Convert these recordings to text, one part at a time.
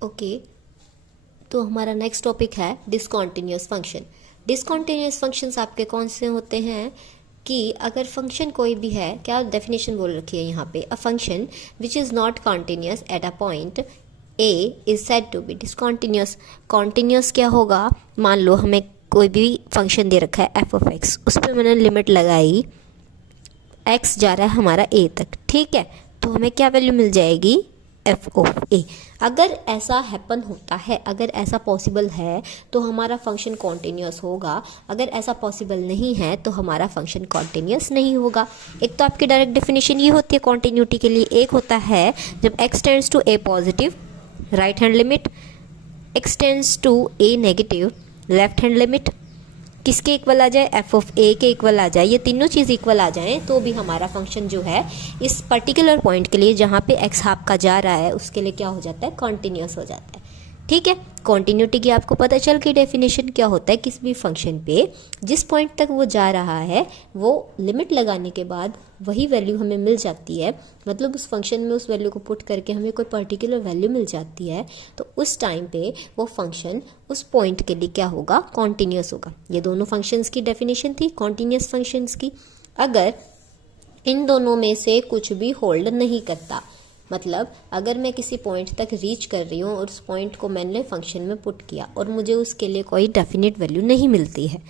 Okay, तो हमारा next topic है डिसकंटिन्यूअस फंक्शन। डिसकंटिन्यूअस फंक्शंस आपके कौन से होते हैं कि अगर फंक्शन कोई भी है, क्या डेफिनेशन बोल रखी है यहाँ पे, a function which is not continuous at a point A is said to be discontinuous. Continuous क्या होगा, मान लो हमें कोई भी फंक्शन दे रखा है एफ ऑफ एक्स, उस पर मैंने लिमिट लगाई, एक्स जा रहा है हमारा ए तक, ठीक है, तो हमें क्या वैल्यू मिल जाएगी, एफ ऑफ ए। अगर ऐसा हैपन होता है, अगर ऐसा पॉसिबल है तो हमारा फंक्शन कॉन्टिन्यूअस होगा, अगर ऐसा पॉसिबल नहीं है तो हमारा फंक्शन कॉन्टिन्यूअस नहीं होगा। एक तो आपकी डायरेक्ट डेफिनेशन ये होती है कॉन्टिन्यूटी के लिए, एक होता है जब X tends to A positive right hand limit, x tends to A negative left hand limit, किसके इक्वल आ जाए, एफ ऑफ ए के इक्वल आ जाए, ये तीनों चीज़ इक्वल आ जाएं तो भी हमारा फंक्शन जो है इस पर्टिकुलर पॉइंट के लिए जहाँ पे एक्स हाफ का जा रहा है उसके लिए क्या हो जाता है, कॉन्टिन्यूअस हो जाता है। ठीक है, कॉन्टिन्यूटी की आपको पता चल गई डेफिनेशन क्या होता है, किसी भी फंक्शन पे जिस पॉइंट तक वो जा रहा है वो लिमिट लगाने के बाद वही वैल्यू हमें मिल जाती है, मतलब उस फंक्शन में उस वैल्यू को पुट करके हमें कोई पर्टिकुलर वैल्यू मिल जाती है, तो उस टाइम पे वो फंक्शन उस पॉइंट के लिए क्या होगा, कॉन्टिन्यूअस होगा। ये दोनों फंक्शंस की डेफिनेशन थी कॉन्टिन्यूअस फंक्शंस की। अगर इन दोनों में से कुछ भी होल्ड नहीं करता, मतलब अगर मैं किसी पॉइंट तक रीच कर रही हूँ और उस पॉइंट को मैंने फंक्शन में पुट किया और मुझे उसके लिए कोई डेफिनेट वैल्यू नहीं मिलती है,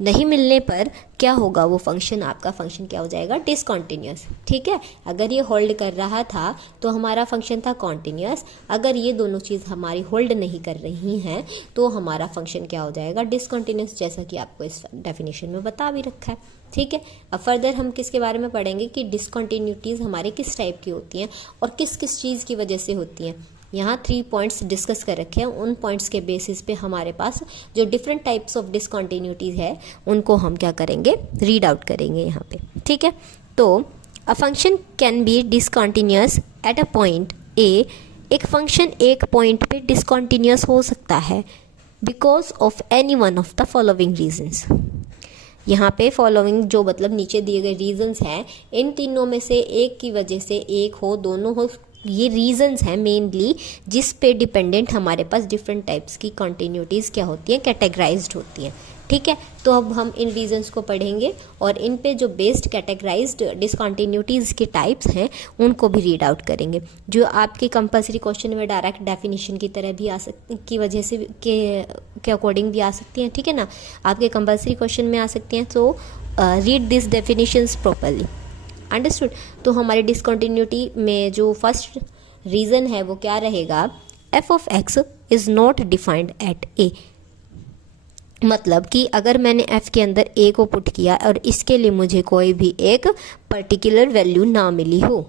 नहीं मिलने पर क्या होगा, वो फंक्शन, आपका फंक्शन क्या हो जाएगा, डिसकंटिन्यूअस। ठीक है, अगर ये होल्ड कर रहा था तो हमारा फंक्शन था कॉन्टिन्यूअस, अगर ये दोनों चीज़ हमारी होल्ड नहीं कर रही हैं तो हमारा फंक्शन क्या हो जाएगा, डिसकंटिन्यूअस, जैसा कि आपको इस डेफिनेशन में बता भी रखा है। ठीक है, अब फर्दर हम किसके बारे में पढ़ेंगे कि डिसकंटिन्यूटीज़ हमारे किस टाइप की होती हैं और किस किस चीज़ की वजह से होती हैं। यहाँ 3 पॉइंट्स डिस्कस कर रखे हैं, उन पॉइंट्स के बेसिस पे हमारे पास जो डिफरेंट टाइप्स ऑफ डिसकंटिन्यूटीज है उनको हम क्या करेंगे, रीड आउट करेंगे यहाँ पे। ठीक है, तो a function can be discontinuous at a point A, एक फंक्शन एक पॉइंट पे डिसकंटिन्यूअस हो सकता है because of any one of the following reasons. यहाँ पे फॉलोइंग जो मतलब नीचे दिए गए रीजंस हैं, इन तीनों में से एक की वजह से, एक हो दोनों हो, ये रीजंस हैं मेनली जिस पे डिपेंडेंट हमारे पास डिफरेंट टाइप्स की कॉन्टिन्यूटीज़ क्या होती हैं, कैटेगराइज्ड होती हैं। ठीक है, तो अब हम इन रीजंस को पढ़ेंगे और इन पे जो बेस्ड कैटेगराइज्ड डिसकंटिन्यूटीज़ के टाइप्स हैं उनको भी रीड आउट करेंगे, जो आपके कंपलसरी क्वेश्चन में डायरेक्ट डेफिनेशन की तरह भी आ सकती, की वजह से के अकॉर्डिंग भी आ सकती हैं। ठीक है ना, आपके कंपलसरी क्वेश्चन में आ सकती हैं, तो read this definitions properly, understood. तो हमारी डिसकंटिन्यूटी में जो फर्स्ट रीज़न है वो क्या रहेगा, F of X is not defined at A, मतलब कि अगर मैंने f के अंदर a को पुट किया और इसके लिए मुझे कोई भी एक पर्टिकुलर वैल्यू ना मिली हो,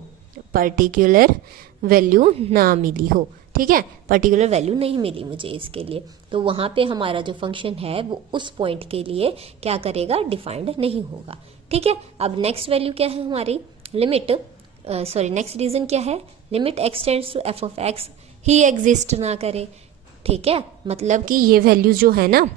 पर्टिकुलर वैल्यू ना मिली हो, ठीक है, पर्टिकुलर वैल्यू नहीं मिली मुझे इसके लिए, तो वहाँ पे हमारा जो फंक्शन है वो उस पॉइंट के लिए क्या करेगा, डिफाइंड नहीं होगा। ठीक है, अब नेक्स्ट वैल्यू क्या है हमारी, लिमिट नेक्स्ट रीज़न क्या है, limit x tends to F of X ही एग्जिस्ट ना करे। ठीक है, मतलब कि ये वैल्यू जो है ना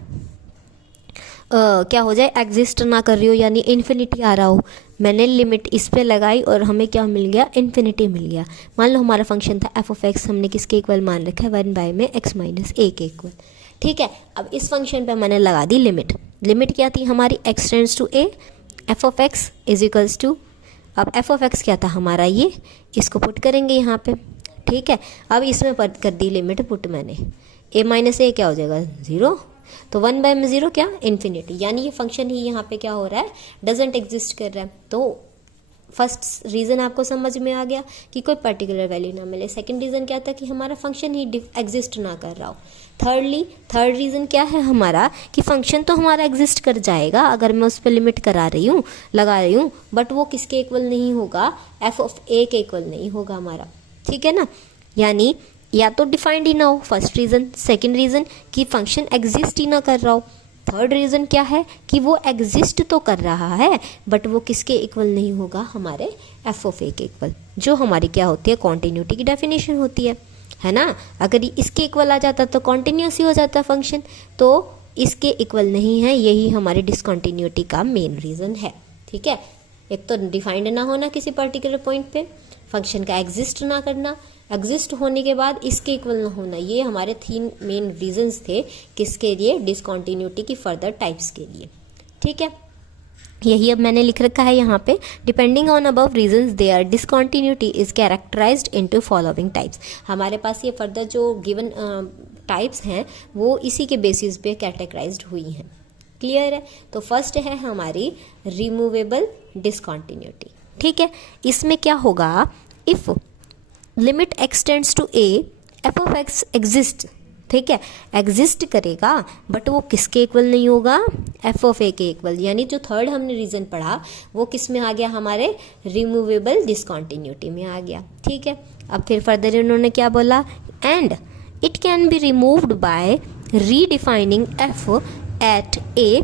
क्या हो जाए, एग्जिस्ट ना कर रही हो, यानी इन्फिनिटी आ रहा हो, मैंने लिमिट इस पे लगाई और हमें क्या मिल गया, इन्फिनिटी मिल गया। मान लो हमारा फंक्शन था एफ ऑफ एक्स, हमने किसके इक्वल मान रखा है, 1 में एक्स माइनस ए के इक्वल। ठीक है, अब इस फंक्शन पे मैंने लगा दी लिमिट, लिमिट क्या थी हमारी, X tends to A, F of X is equals to, अब एफ ऑफ एक्स क्या था हमारा ये, इसको पुट करेंगे यहाँ पे। ठीक है, अब इसमें कर दी लिमिट पुट मैंने, ए माइनस ए क्या हो जाएगा, 0, तो 1 में 0 क्या, इन्फिनिटी, यानी ये फंक्शन ही यहाँ पे क्या हो रहा है, डजेंट एग्जिस्ट कर रहा है। तो फर्स्ट रीज़न आपको समझ में आ गया कि कोई पर्टिकुलर वैल्यू ना मिले। सेकंड रीज़न क्या था कि हमारा फंक्शन ही एग्जिस्ट ना कर रहा हो। थर्ड रीज़न क्या है हमारा कि फंक्शन तो हमारा एग्जिस्ट कर जाएगा अगर मैं उस पर लिमिट करा रही हूँ, लगा रही हूँ, बट वो किसके इक्वल नहीं होगा, एफ ऑफ ए के इक्वल नहीं होगा हमारा। ठीक है ना, यानी या तो डिफाइंड ही ना हो, फर्स्ट रीज़न। सेकंड रीज़न कि फंक्शन एग्जिस्ट ही ना कर रहा हो। थर्ड रीज़न क्या है कि वो एग्जिस्ट तो कर रहा है बट वो किसके इक्वल नहीं होगा, हमारे एफ ऑफ ए के इक्वल, जो हमारी क्या होती है, कॉन्टिन्यूटी की डेफिनेशन होती है ना। अगर इसके इक्वल आ जाता तो कॉन्टिन्यूस ही हो जाता फंक्शन, तो इसके इक्वल नहीं है, यही हमारी डिसकॉन्टिन्यूटी का मेन रीज़न है। ठीक है, एक तो डिफाइंड ना होना किसी पर्टिकुलर पॉइंट पे, फंक्शन का एग्जिस्ट ना करना, एग्जिस्ट होने के बाद इसके इक्वल ना होना, ये हमारे 3 मेन रीजंस थे किसके लिए, डिसकंटिन्यूटी की फर्दर टाइप्स के लिए। ठीक है, यही अब मैंने लिख रखा है यहाँ पे, depending on above reasons their discontinuity is characterised into following types. हमारे पास ये फर्दर जो गिवन टाइप्स हैं वो इसी के बेसिस पे कैटेगराइज्ड हुई हैं। क्लियर है? तो फर्स्ट है हमारी रिमूवेबल डिसकंटिन्यूटी। ठीक है, इसमें क्या होगा, if limit extends to A F of X exist. ठीक है, एग्जिस्ट करेगा बट वो किसके इक्वल नहीं होगा, एफ ऑफ ए के इक्वल। यानी जो थर्ड हमने रीजन पढ़ा वो किस में आ गया, हमारे रिमूवेबल डिसकंटिन्यूटी में आ गया। ठीक है, अब फिर फर्दर इन्होंने क्या बोला, and it can be removed by redefining F at A,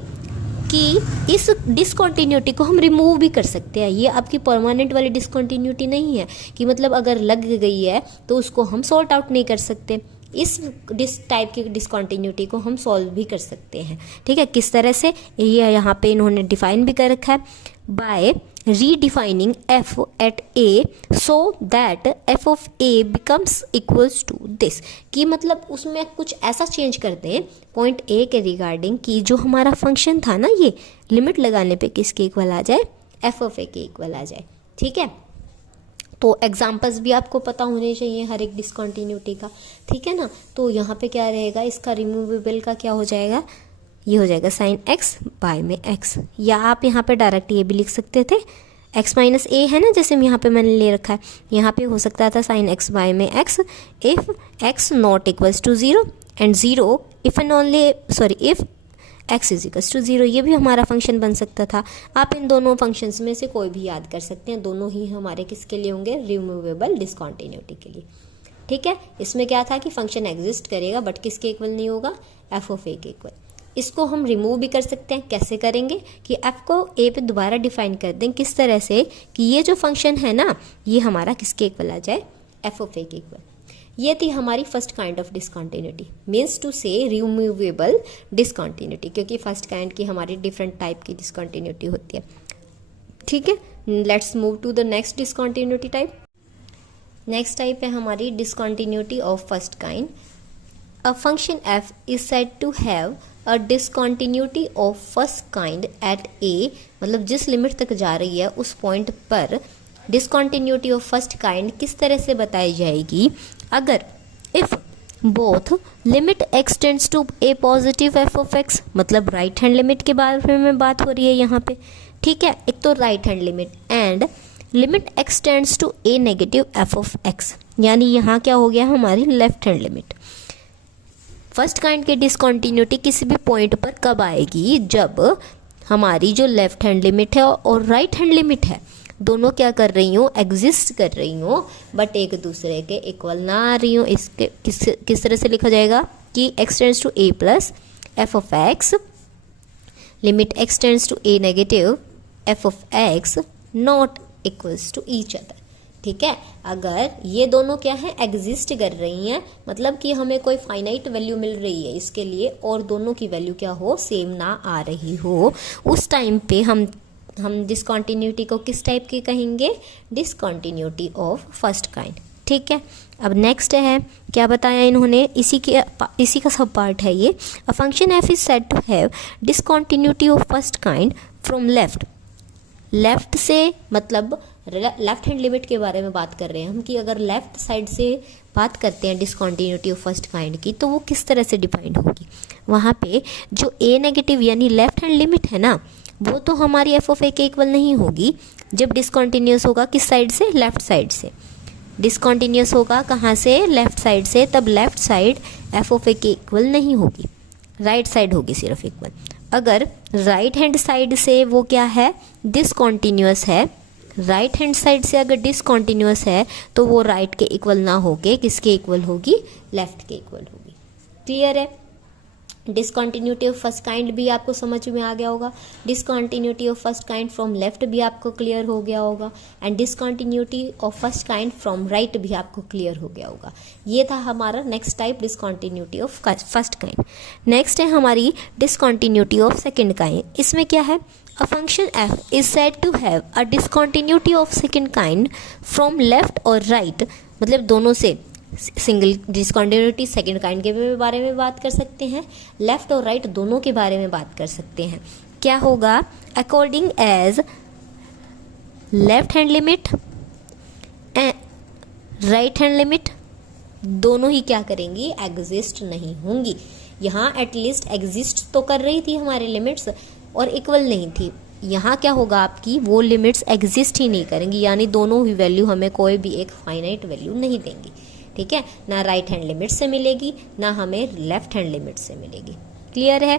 कि इस डिसकंटिन्यूटी को हम रिमूव भी कर सकते हैं। ये आपकी परमानेंट वाली डिसकंटिन्यूटी नहीं है कि मतलब अगर लग गई है तो उसको हम सॉर्ट आउट नहीं कर सकते। इस टाइप की डिसकंटिन्यूटी को हम सॉल्व भी कर सकते हैं। ठीक है, किस तरह से, ये यहाँ पे इन्होंने डिफाइन भी कर रखा है, by redefining F at A so that F of A becomes equals to this, कि मतलब उसमें कुछ ऐसा चेंज करते हैं पॉइंट ए के रिगार्डिंग कि जो हमारा फंक्शन था ना, ये लिमिट लगाने पे किसके इक्वल आ जाए, एफ ऑफ ए के इक्वल आ जाए। ठीक है, तो एग्जाम्पल्स भी आपको पता होने चाहिए हर एक डिसकंटिन्यूटी का। ठीक है ना, तो यहाँ पे क्या रहेगा, इसका रिमूवेबल का क्या हो जाएगा, ये हो जाएगा साइन एक्स बाय में एक्स, या आप यहाँ पे डायरेक्ट ये भी लिख सकते थे, एक्स माइनस ए है ना, जैसे यहाँ पे मैंने ले रखा है, यहाँ पे हो सकता था साइन एक्स बाय में X if X not equals to 0 and 0 if and only if X is equals to 0, ये भी हमारा फंक्शन बन सकता था। आप इन दोनों फंक्शंस में से कोई भी याद कर सकते हैं, दोनों ही हमारे किसके लिए होंगे, रिमूवेबल डिसकंटिन्यूटी के लिए। ठीक है, इसमें क्या था कि फंक्शन एग्जिस्ट करेगा बट किसके इक्वल नहीं होगा, एफ ऑफ ए के इक्वल। इसको हम रिमूव भी कर सकते हैं, कैसे करेंगे कि एफ को ए पे दोबारा डिफाइन कर दें, किस तरह से कि ये जो फंक्शन है ना, ये हमारा किसके इक्वल आ जाए, एफ ऑफ ए के इक्वल। ये थी हमारी first kind of discontinuity, means to say removable discontinuity, क्योंकि फर्स्ट काइंड की हमारी डिफरेंट टाइप की डिसकंटिन्यूटी होती है। ठीक है, let's move to the next discontinuity type. Next type है हमारी discontinuity of first kind. A function F is said to have a discontinuity of first kind at A, मतलब जिस लिमिट तक जा रही है उस पॉइंट पर डिसकंटिन्यूटी ऑफ फर्स्ट काइंड किस तरह से बताई जाएगी, अगर if both limit extends to A positive F of X, मतलब राइट हैंड लिमिट के बारे में बात हो रही है यहाँ पे। ठीक है, एक तो right hand limit, and limit extends to A negative F of X, यानी यहाँ क्या हो गया, हमारी left hand limit. First kind की डिसकंटिन्यूटी किसी भी पॉइंट पर कब आएगी, जब हमारी जो लेफ्ट हैंड लिमिट है और राइट हैंड लिमिट है दोनों क्या कर रही हूँ, एग्जिस्ट कर रही हूँ बट एक दूसरे के इक्वल ना आ रही हूँ। इसके किस तरह से लिखा जाएगा कि extends to A plus F of X, limit extends to A negative F of X not equals to each other. ठीक है, अगर ये दोनों क्या है, एग्जिस्ट कर रही हैं, मतलब कि हमें कोई फाइनाइट वैल्यू मिल रही है इसके लिए और दोनों की वैल्यू क्या हो, सेम ना आ रही हो, उस टाइम पे हम डिसकंटिन्यूटी को किस टाइप की कहेंगे, डिसकंटिन्यूटी ऑफ फर्स्ट काइंड। ठीक है, अब नेक्स्ट है, क्या बताया इन्होंने, इसी का सब पार्ट है ये। A function F is said to have discontinuity of first kind from left से, मतलब लेफ्ट हैंड लिमिट के बारे में बात कर रहे हैं हम कि अगर लेफ्ट साइड से बात करते हैं डिसकंटिन्यूटी ऑफ फर्स्ट काइंड की, तो वो किस तरह से डिफाइंड होगी। वहाँ पे जो ए नेगेटिव यानी लेफ्ट हैंड लिमिट है ना, वो तो हमारी एफ ऑफ ए के इक्वल नहीं होगी जब डिसकंटिन्यूस होगा किस साइड से, लेफ्ट साइड से। डिसकंटिन्यूस होगा कहाँ से, लेफ्ट साइड से, तब लेफ्ट साइड एफ ऑफ ए के इक्वल नहीं होगी, राइट साइड होगी सिर्फ इक्वल। अगर राइट हैंड साइड से वो क्या है, डिसकंटिन्यूस है, राइट हैंड साइड से अगर डिसकंटिन्यूस है तो वो राइट के इक्वल ना होके किसके इक्वल होगी, लेफ्ट के इक्वल होगी। क्लियर है, डिसकंटिन्यूटी ऑफ फर्स्ट काइंड भी आपको समझ में आ गया होगा, discontinuity of first kind from left भी आपको क्लियर हो गया होगा, and discontinuity of first kind from right भी आपको क्लियर हो गया होगा। ये था हमारा next type, discontinuity of first kind. Next है हमारी डिसकंटिन्यूटी ऑफ सेकंड काइंड। इसमें क्या है, a function f is said to have a discontinuity of second kind from left or right मतलब दोनों से सिंगल डिसकंटिन्यूटी सेकंड काइंड के बारे में बात कर सकते हैं, लेफ्ट और राइट दोनों के बारे में बात कर सकते हैं। क्या होगा, according as left hand limit and right hand limit दोनों ही क्या करेंगी, एग्जिस्ट नहीं होंगी। यहाँ एटलीस्ट एग्जिस्ट तो कर रही थी हमारे लिमिट्स और इक्वल नहीं थी, यहाँ क्या होगा आपकी, वो लिमिट्स एग्जिस्ट ही नहीं करेंगी, यानी दोनों ही वैल्यू हमें कोई भी एक फाइनाइट वैल्यू नहीं देंगी। ठीक है, ना राइट हैंड लिमिट से मिलेगी ना हमें लेफ्ट हैंड लिमिट से मिलेगी। क्लियर है,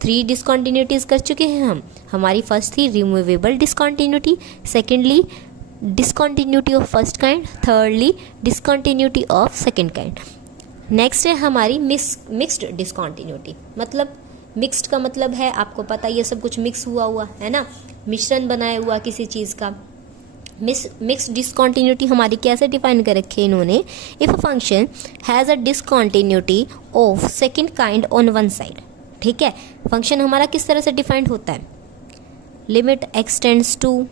3 डिसकंटिन्यूटीज कर चुके हैं हम। हमारी फर्स्ट थी removable discontinuity, secondly discontinuity of first kind, thirdly discontinuity of second kind. Next है हमारी मिक्स्ड डिसकंटिन्यूटी। मतलब मिक्स्ड का मतलब है, आपको पता ये सब कुछ मिक्स हुआ है ना, मिश्रण बनाया हुआ किसी चीज़ का। मिक्स्ड डिसकंटिन्यूटी हमारी कैसे डिफाइन कर रखी है इन्होंने, if a function has a discontinuity of second kind on one side. ठीक है, फंक्शन हमारा किस तरह से डिफाइंड होता है, limit extends to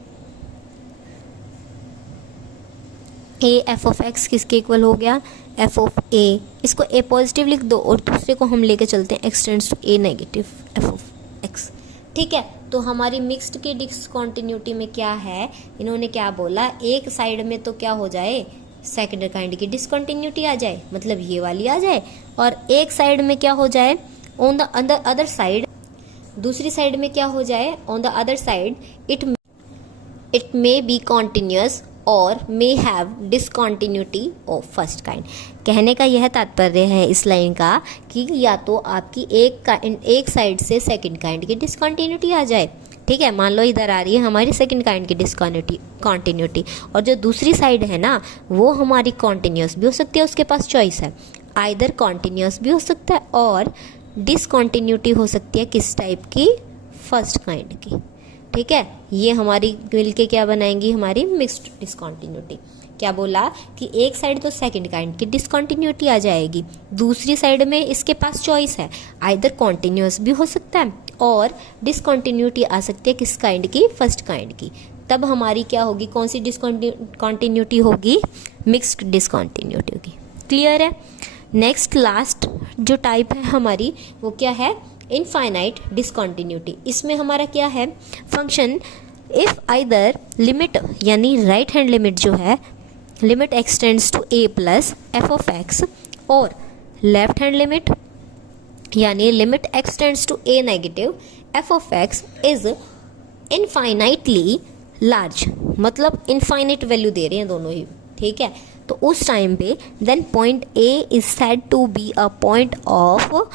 A F of X किसके इक्वल हो गया, एफ ऑफ ए, इसको ए पॉजिटिव लिख दो और दूसरे को हम लेके चलते हैं extends to A negative F of X. ठीक है, तो हमारी मिक्स्ड की डिसकंटिन्यूटी में क्या है, इन्होंने क्या बोला, एक साइड में तो क्या हो जाए, सेकंड काइंड की डिसकंटिन्यूटी आ जाए, मतलब ये वाली आ जाए, और एक साइड में क्या हो जाए, ऑन द अदर साइड, दूसरी साइड में क्या हो जाए, on the other side it may be continuous और may have discontinuity of first kind. कहने का यह तात्पर्य है इस लाइन का कि या तो आपकी एक साइड से सेकंड काइंड की डिसकंटिन्यूटी आ जाए। ठीक है, मान लो इधर आ रही है हमारी सेकंड काइंड की डिसकंटिन्यूटी और जो दूसरी साइड है ना वो हमारी कॉन्टिन्यूस भी हो सकती है, उसके पास चॉइस है, आइदर कॉन्टिन्यूस भी हो सकता है और डिसकंटिन्यूटी हो सकती है किस टाइप की, फर्स्ट काइंड की। ठीक है, ये हमारी मिलके क्या बनाएंगी, हमारी मिक्स्ड डिसकंटिन्यूटी। क्या बोला कि एक साइड तो सेकंड काइंड की डिसकंटिन्यूटी आ जाएगी, दूसरी साइड में इसके पास चॉइस है, आइदर कॉन्टिन्यूस भी हो सकता है और डिसकंटिन्यूटी आ सकती है किस काइंड की, फर्स्ट काइंड की। तब हमारी क्या होगी, कौन सी डिसकंटिन्यूटी होगी, मिक्स्ड डिसकंटिन्यूटी होगी। क्लियर है। नेक्स्ट लास्ट जो टाइप है हमारी वो क्या है, इनफाइनाइट डिसकंटिन्यूटी। इसमें हमारा क्या है, फंक्शन इफ आइदर लिमिट यानी राइट हैंड लिमिट जो है, limit extends to A plus F of X, और लेफ्ट हैंड लिमिट यानी limit extends to A negative F of X is infinitely large, मतलब इनफाइनाइट वैल्यू दे रहे हैं दोनों ही। ठीक है, तो उस टाइम पे then point A is said to be a point of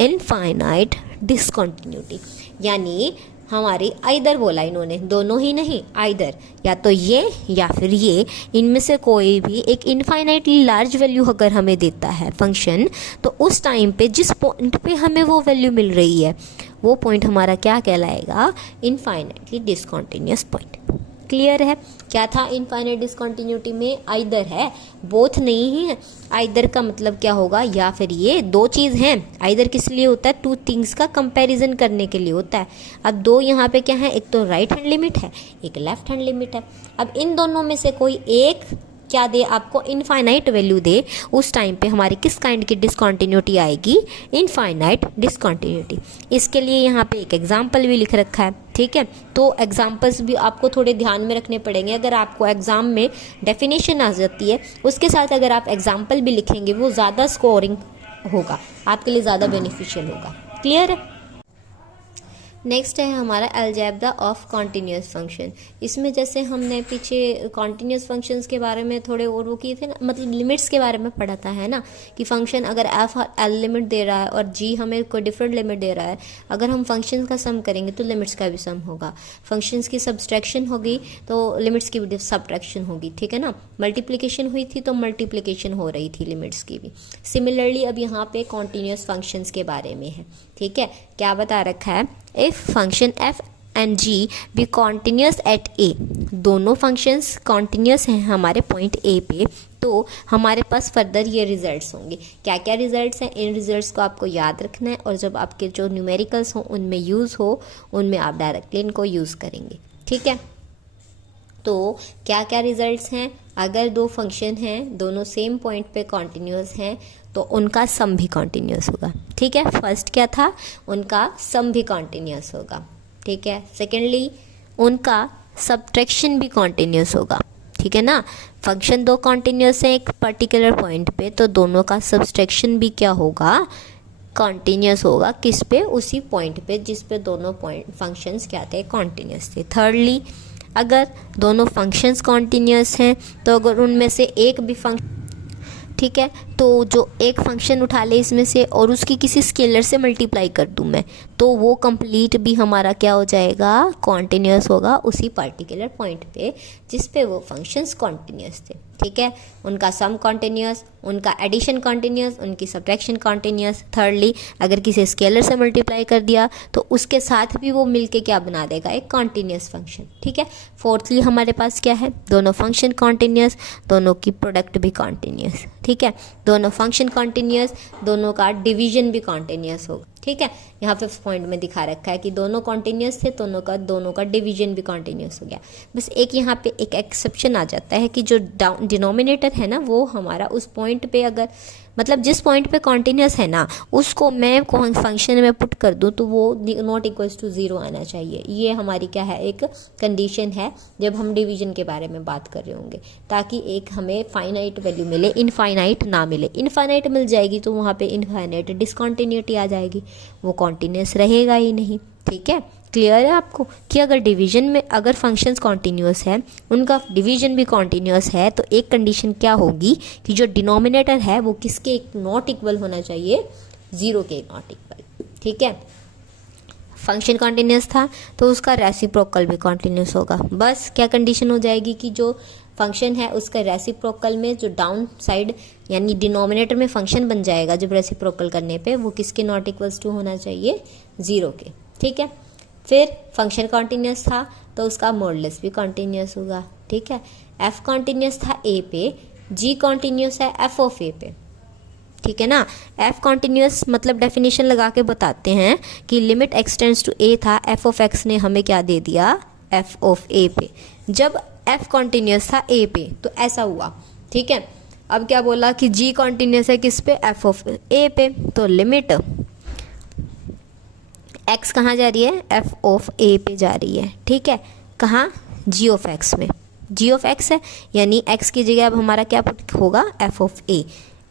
infinite discontinuity. यानी हमारी आइदर बोला इन्होंने, दोनों ही नहीं, आइदर या तो ये या फिर ये, इनमें से कोई भी एक इनफाइनाइटली लार्ज वैल्यू अगर हमें देता है फंक्शन, तो उस टाइम पे जिस पॉइंट पे हमें वो वैल्यू मिल रही है वो पॉइंट हमारा क्या कहलाएगा, इनफाइनाइटली डिसकंटिन्यूअस पॉइंट। क्लियर है। क्या था इनफाइनाइट डिसकंटिन्यूटी में, आइदर है, बोथ नहीं है। आइदर का मतलब क्या होगा, या फिर ये दो चीज़ हैं। आइदर किस लिए होता है, टू थिंग्स का कंपैरिजन करने के लिए होता है। अब दो यहाँ पे क्या है, एक तो राइट हैंड लिमिट है, एक लेफ्ट हैंड लिमिट है। अब इन दोनों में से कोई एक क्या दे आपको, इनफाइनाइट वैल्यू दे, उस टाइम पे हमारी किस काइंड की डिसकंटिन्यूटी आएगी, इनफाइनाइट डिसकंटिन्यूटी। इसके लिए यहाँ पे एक एग्जाम्पल भी लिख रखा है। ठीक है, तो एग्जाम्पल्स भी आपको थोड़े ध्यान में रखने पड़ेंगे। अगर आपको एग्जाम में डेफिनेशन आ जाती है, उसके साथ अगर आप एग्जाम्पल भी लिखेंगे, वो ज़्यादा स्कोरिंग होगा, आपके लिए ज़्यादा बेनिफिशियल होगा। क्लियर है। नेक्स्ट है हमारा अलजेब्रा ऑफ कॉन्टिन्यूस फंक्शन। इसमें जैसे हमने पीछे कॉन्टिन्यूस फंक्शंस के बारे में थोड़े और वो किए थे ना, मतलब लिमिट्स के बारे में पढ़ा था, है ना, कि फंक्शन अगर एफ एल लिमिट दे रहा है और जी हमें कोई डिफरेंट लिमिट दे रहा है, अगर हम फंक्शंस का सम करेंगे तो लिमिट्स का भी सम होगा। फंक्शंस की सब्सट्रैक्शन होगी तो लिमिट्स की भी सब्ट्रैक्शन होगी। ठीक है ना, मल्टीप्लिकेशन हुई थी तो मल्टीप्लिकेशन हो रही थी लिमिट्स की भी। सिमिलरली अब यहाँ पे कॉन्टिन्यूस फंक्शंस के बारे में है। ठीक है, क्या बता रखा है, if function F and G be continuous at A, दोनों फंक्शंस कॉन्टिन्यूस हैं हमारे पॉइंट ए पे, तो हमारे पास फर्दर ये रिजल्ट्स होंगे। क्या क्या रिजल्ट्स हैं, इन रिजल्ट्स को आपको याद रखना है, और जब आपके जो न्यूमेरिकल्स हों उनमें यूज़ हो, उनमें आप डायरेक्टली इनको यूज़ करेंगे। ठीक है, तो क्या क्या रिजल्ट्स हैं, अगर दो फंक्शन हैं दोनों सेम पॉइंट पे कॉन्टिन्यूस हैं तो उनका सम भी कॉन्टिन्यूस होगा। ठीक है, फर्स्ट क्या था, उनका सम भी कॉन्टिन्यूस होगा। ठीक है, सेकेंडली उनका सब्ट्रैक्शन भी कॉन्टिन्यूस होगा। ठीक है ना, फंक्शन दो कॉन्टिन्यूस है एक पर्टिकुलर पॉइंट पे तो दोनों का सब्ट्रैक्शन भी क्या होगा, कॉन्टिन्यूस होगा। किस पे, उसी पॉइंट पे जिस पे दोनों पॉइंट फंक्शंस क्या थे, कॉन्टिन्यूस थे। थर्डली अगर दोनों फंक्शंस कॉन्टिन्यूस हैं तो अगर उनमें से एक भी फंक्शन, ठीक है, तो जो एक फंक्शन उठा ले इसमें से और उसकी किसी स्केलर से मल्टीप्लाई कर दूं मैं, तो वो कंप्लीट भी हमारा क्या हो जाएगा, कॉन्टिन्यूस होगा उसी पर्टिकुलर पॉइंट पे जिस पे वो फंक्शंस कॉन्टिन्यूस थे। ठीक है, उनका सम कॉन्टिन्यूस, उनका एडिशन कॉन्टिन्यूस, उनकी सब्ट्रैक्शन कॉन्टिन्यूस। थर्डली अगर किसी स्केलर से मल्टीप्लाई कर दिया तो उसके साथ भी वो मिलके क्या बना देगा, एक कॉन्टिन्यूस फंक्शन। ठीक है, फोर्थली हमारे पास क्या है, दोनों फंक्शन कॉन्टिन्यूस, दोनों की प्रोडक्ट भी कॉन्टिन्यूस। ठीक है, दोनों फंक्शन कॉन्टिन्यूस, दोनों का डिवीजन भी कॉन्टिन्यूस होगा। ठीक है, यहाँ पे पॉइंट में दिखा रखा है कि दोनों कॉन्टिन्यूस थे, दोनों का डिवीजन भी कॉन्टिन्यूस हो गया। बस एक यहाँ पे एक एक्सेप्शन आ जाता है कि जो डिनोमिनेटर है ना वो हमारा उस पॉइंट पे अगर मतलब जिस पॉइंट पे कॉन्टिन्यूस है ना उसको मैं फंक्शन में पुट कर दूं तो वो नॉट इक्वल्स टू ज़ीरो आना चाहिए। ये हमारी क्या है, एक कंडीशन है जब हम डिवीजन के बारे में बात कर रहे होंगे, ताकि एक हमें फाइनाइट वैल्यू मिले, इनफाइनाइट ना मिले। इनफाइनाइट मिल जाएगी तो वहाँ पे इनफाइनाइट डिसकॉन्टिन्यूटी आ जाएगी, वो कॉन्टिन्यूस रहेगा ही नहीं। ठीक है, क्लियर है आपको कि अगर डिवीजन में अगर फंक्शंस कॉन्टिन्यूस है, उनका डिवीजन भी कॉन्टिन्यूस है, तो एक कंडीशन क्या होगी कि जो डिनोमिनेटर है वो किसके नॉट इक्वल होना चाहिए, ज़ीरो के नॉट इक्वल। ठीक है, फंक्शन कॉन्टिन्यूस था तो उसका रेसिप्रोकल भी कॉन्टिन्यूस होगा। बस क्या कंडीशन हो जाएगी कि जो फंक्शन है उसका रेसिप्रोकल में जो डाउन साइड यानी डिनोमिनेटर में फंक्शन बन जाएगा जब रेसिप्रोकल करने पे, वो किसके नॉट इक्वल्स टू होना चाहिए, ज़ीरो के। ठीक है, फिर फंक्शन कॉन्टिन्यूस था तो उसका मॉडुलस भी कॉन्टिन्यूस होगा। ठीक है, एफ कॉन्टिन्यूस था ए पे, जी कॉन्टिन्यूस है एफ ऑफ ए पे। ठीक है ना, एफ कॉन्टिन्यूस मतलब डेफिनेशन लगा के बताते हैं कि लिमिट एक्स टेंड्स टू ए था, एफ ऑफ एक्स ने हमें क्या दे दिया, एफ ऑफ ए पे। जब एफ कॉन्टिन्यूस था ए पे तो ऐसा हुआ। ठीक है, अब क्या बोला कि जी कॉन्टिन्यूस है किस पे, एफ ऑफ ए पे, तो लिमिट एक्स कहाँ जा रही है, एफ ऑफ ए पे जा रही है। ठीक है, कहाँ, जी ऑफ एक्स में, जी ऑफ एक्स है यानी एक्स की जगह अब हमारा क्या होगा, एफ ऑफ ए।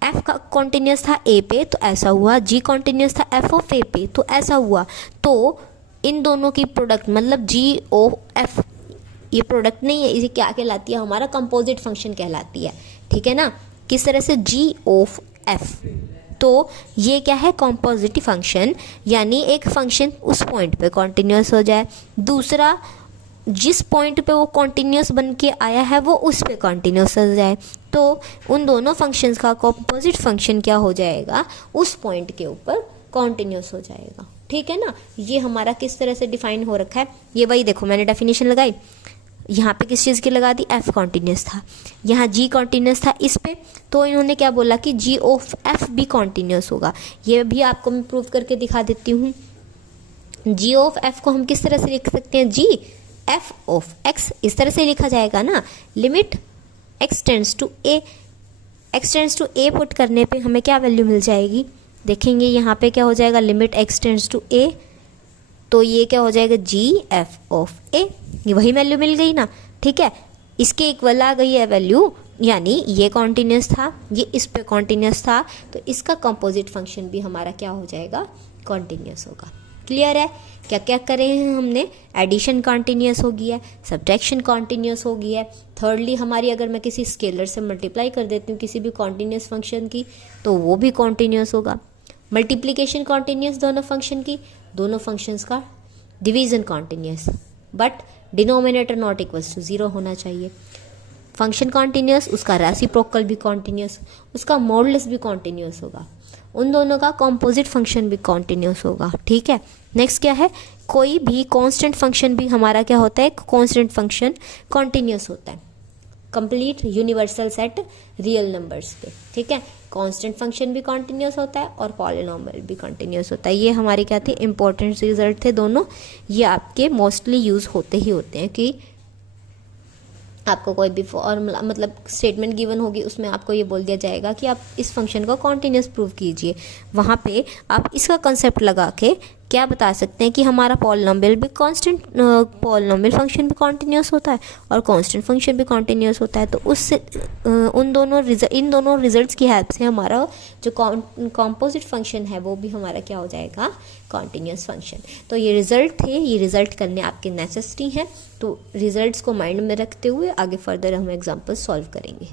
एफ का कॉन्टिन्यूस था ए पे तो ऐसा हुआ, जी कॉन्टिन्यूस था एफ ऑफ ए पे तो ऐसा हुआ। तो इन दोनों की प्रोडक्ट मतलब जी ओ एफ, ये प्रोडक्ट नहीं है, इसे क्या कहलाती है, हमारा कंपोजिट फंक्शन कहलाती है। ठीक है ना, किस तरह से, जी ऑफ एफ। तो ये क्या है, कॉम्पोजिटिव फंक्शन, यानी एक फंक्शन उस पॉइंट पे कॉन्टिन्यूस हो जाए, दूसरा जिस पॉइंट पे वो कॉन्टिन्यूस बन के आया है वो उस पे कॉन्टिन्यूस हो जाए, तो उन दोनों फंक्शंस का कॉम्पोजिट फंक्शन क्या हो जाएगा, उस पॉइंट के ऊपर कॉन्टिन्यूस हो जाएगा। ठीक है ना, ये हमारा किस तरह से डिफाइन हो रखा है, ये वही देखो मैंने डेफिनेशन लगाई, यहाँ पे किस चीज़ की लगा दी, एफ कॉन्टिन्यूस था, यहाँ जी कॉन्टिन्यूस था इस पे, तो इन्होंने क्या बोला कि जी ऑफ एफ भी कॉन्टिन्यूस होगा। ये भी आपको मैं प्रूव करके दिखा देती हूँ। जी ऑफ एफ को हम किस तरह से लिख सकते हैं, जी एफ ऑफ एक्स, इस तरह से लिखा जाएगा ना, limit x tends to a, x tends to a put करने पे हमें क्या वैल्यू मिल जाएगी, देखेंगे यहाँ पे क्या हो जाएगा, लिमिट एक्स टेंड्स टू ए, तो ये क्या हो जाएगा, जी एफ ऑफ ए, ये वही वैल्यू मिल गई ना। ठीक है, इसके इक्वल आ गई है वैल्यू, यानी ये कॉन्टिन्यूस था, ये इस पे कॉन्टिन्यूस था, तो इसका कंपोजिट फंक्शन भी हमारा क्या हो जाएगा, कॉन्टिन्यूस होगा। क्लियर है, क्या क्या करे हैं हमने, एडिशन कॉन्टिन्यूस हो गया है, सब्ट्रैक्शन कॉन्टिन्यूस हो गया है। थर्डली हमारी अगर मैं किसी स्केलर से मल्टीप्लाई कर देती हूँ किसी भी कॉन्टिन्यूस फंक्शन की तो वो भी कॉन्टिन्यूस होगा। मल्टीप्लिकेशन कॉन्टिन्यूस दोनों फंक्शन की, दोनों फंक्शंस का division continuous, but denominator not equals to zero होना चाहिए। फंक्शन कॉन्टिन्यूस, उसका रेसिप्रोकल भी कॉन्टिन्यूस, उसका मॉडुलस भी कॉन्टिन्यूस होगा, उन दोनों का कॉम्पोजिट फंक्शन भी कॉन्टिन्यूस होगा। ठीक है, नेक्स्ट क्या है, कोई भी कांस्टेंट फंक्शन भी हमारा क्या होता है, कांस्टेंट फंक्शन कॉन्टिन्यूस होता है, complete universal set real numbers पे। ठीक है, कांस्टेंट फंक्शन भी कॉन्टिन्यूस होता है और पॉलिनॉमियल भी कॉन्टिन्यूस होता है। ये हमारे क्या थे, इंपॉर्टेंट रिजल्ट थे दोनों, ये आपके मोस्टली यूज होते ही होते हैं कि आपको कोई भी फॉर्मूला मतलब स्टेटमेंट गिवन होगी, उसमें आपको ये बोल दिया जाएगा कि आप इस फंक्शन को कॉन्टिन्यूस प्रूव कीजिए। वहाँ पे आप इसका कंसेप्ट लगा के क्या बता सकते हैं कि हमारा पॉलिनोमियल भी कांस्टेंट, पॉलिनोमियल फंक्शन भी कॉन्टिन्यूस होता है और कांस्टेंट फंक्शन भी कॉन्टिन्यूस होता है। तो उससे इन दोनों रिजल्ट्स की हेल्प से हमारा जो कॉम्पोजिट फंक्शन है वो भी हमारा क्या हो जाएगा, कॉन्टिन्यूस फंक्शन। तो ये रिजल्ट थे, ये रिजल्ट करने आपके नेसेसरी हैं। तो रिजल्ट्स को माइंड में रखते हुए आगे फर्दर हम एग्जाम्पल सॉल्व करेंगे।